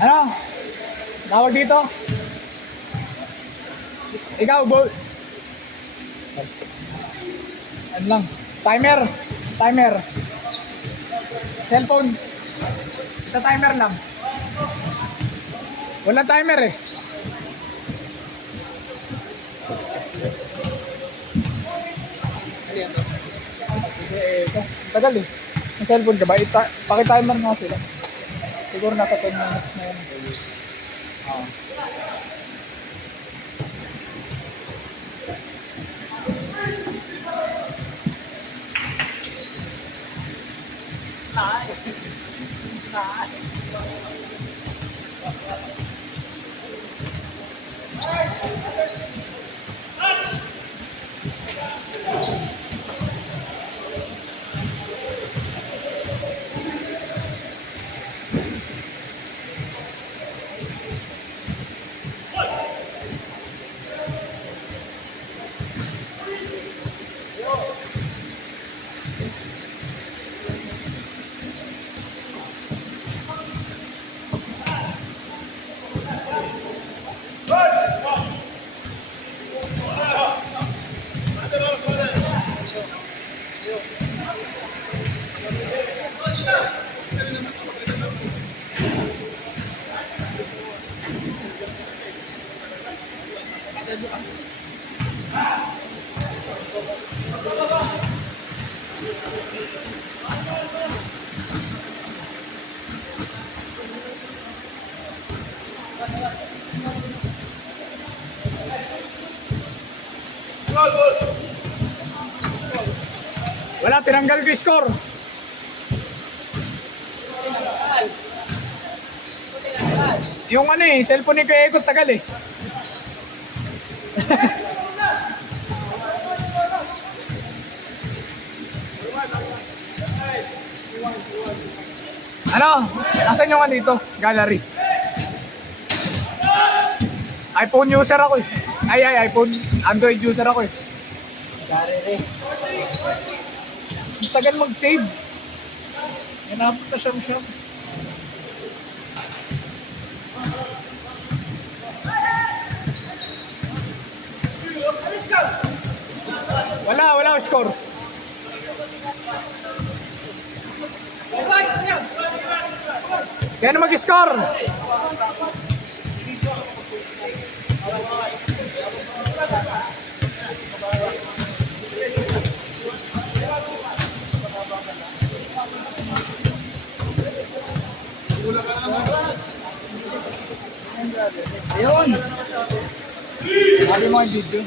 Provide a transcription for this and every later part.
Ano? Tawag dito? Ikaw, Bo. Ano lang? Timer. Timer. Cellphone. Sa timer lang. Wala timer eh. Ito. Tagal eh. Ang cellphone ka ba? Paki-timer nga sila. Siguro nasa 10 minutes na yun. Oo. Wala, tinanggal ko yung score. Yung ano eh, cellphone ni Kuya Ekot tagal eh. Ano? Nasaan yung ano dito? Gallery. iPhone user ako eh. iPhone, Android user ako eh. Gallery. Ang tagal mag-save. Hinapot na siyam-siyam. Wala ang score. Kaya na mag-score. Ayun. Sabi mo yung video.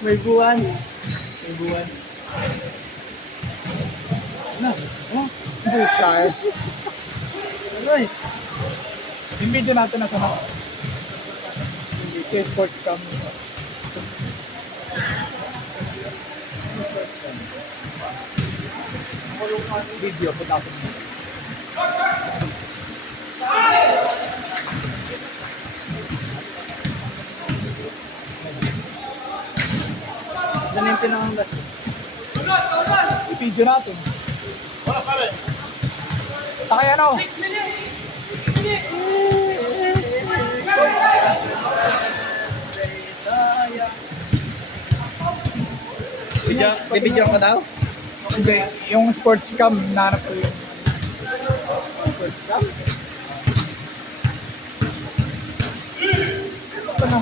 May buwan. May buwan. Ano? Ano? Butchar. Ano eh? Yung video natin nasa na. Hindi. Kaya sport cam. Video po tayo. Ganun yung pinakanggat. I-video natin. Sakay ano? 6 minutes! Bibidyo ka daw? Hindi, yung sports cam, nanap ko yun. Sports cam? Saan na?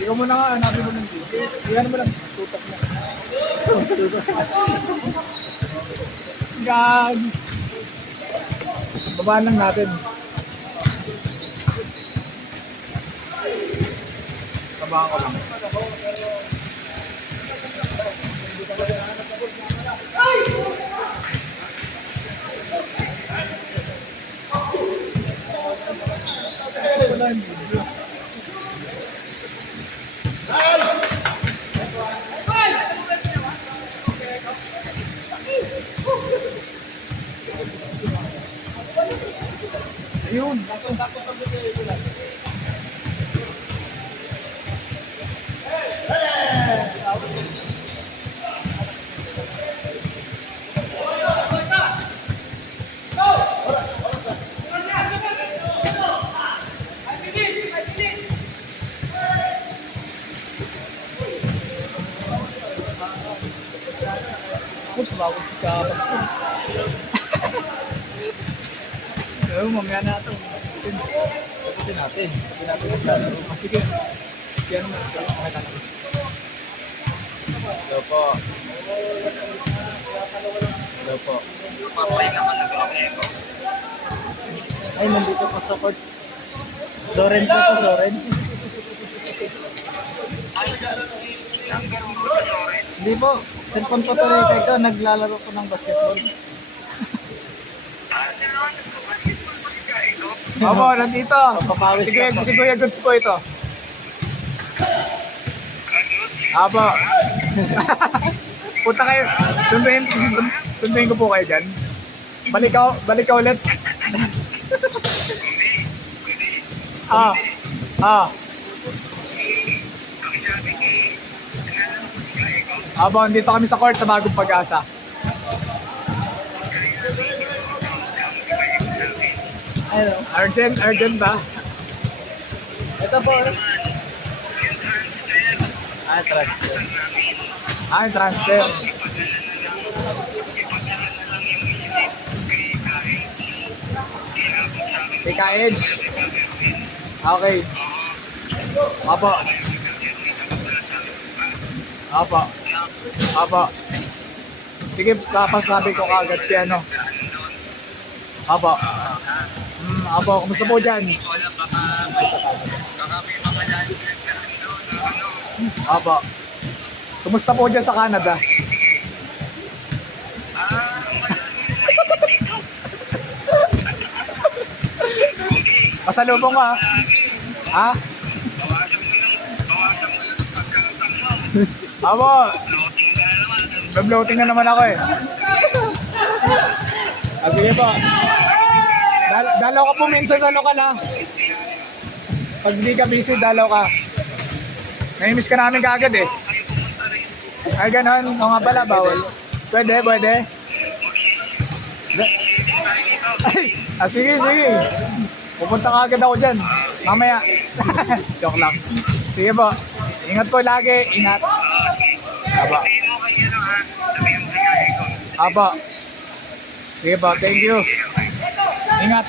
Ikaw mo na nga, hanapin mo ng video. Iyan mo lang, tutok mo. Gag! Babaan lang natin. Babaan ko lang. Wala yung video. Ayun. Ay, tumawag si Kapas to. Ayun, mamaya na ito. Sagutin natin. Sagutin natin ang lalaro. Sige. Siya naman. Siya naman. Pakita naman. Hello po. Hello po. Papahinga ka nag-ako. Ay, nandito pa sa court. Soren po po, Soren. Hindi po. Cellphone po tuloy ito. Naglalaro po ng basketball. Opo, nandito. Sige, si Kuya Goods po ito. Opo. Punta kayo. Sunduin ko po kayo dyan. Balik ka ulit. Aba, dito kami sa court sa Bagong Pag-asa. Ano? Urgent ba? Ito po. Transfer. PKH. Okay. Apo. Sige, papasabi ko kagad kaya ano. Apo, kumusta po dyan? Apo. Kumusta po dyan sa Canada? Pasalubong ka. Ha? Apo. Bloating na naman ako eh. Sige po. Dalaw ka po minsan sa lokal ha. Pag hindi ka busy, dalaw ka. Naimiss ka namin kaagad eh. Ay ganon, o nga pala, bawal. Pwede. Ay, sige. Pupunta ka agad ako dyan. Mamaya. Joke lang. Sige po. Ingat po lagi. Ingat. Aba. Sige po. Thank you. Ingat.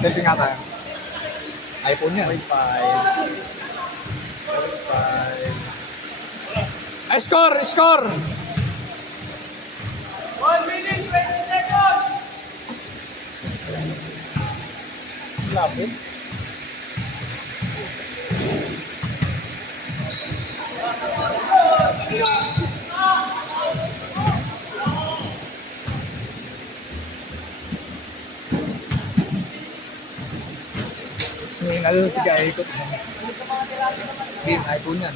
Selfie nga tayo. iPhone yan. 5. Ay, score! 1 minute, 20 seconds! Lapit. Ngayon na si Gaya ko. Game, iPhone yan.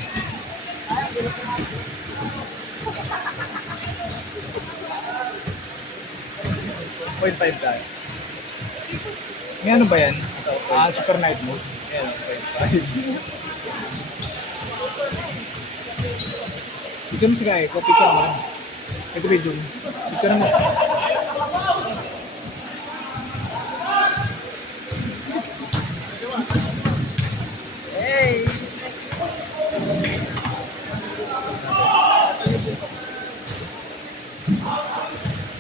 .5 tayo. May ano ba yan? Super night mode. Ayan, 0.5. Picture mo si Gaya ko, picture mo. Ito ba zoom? Picture mo. Hey!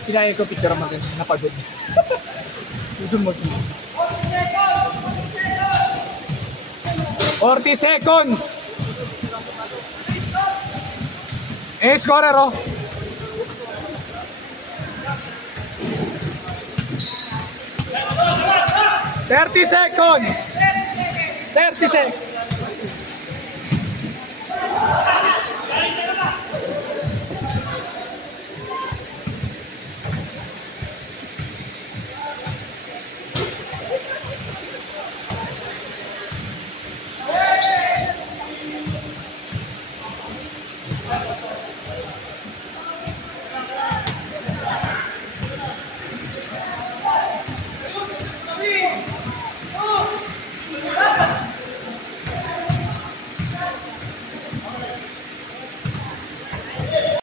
Si Gaya ko, picture mo din. Napagod. Zoom mo. 40 seconds! Scorer oh! 30 seconds! 30 seconds!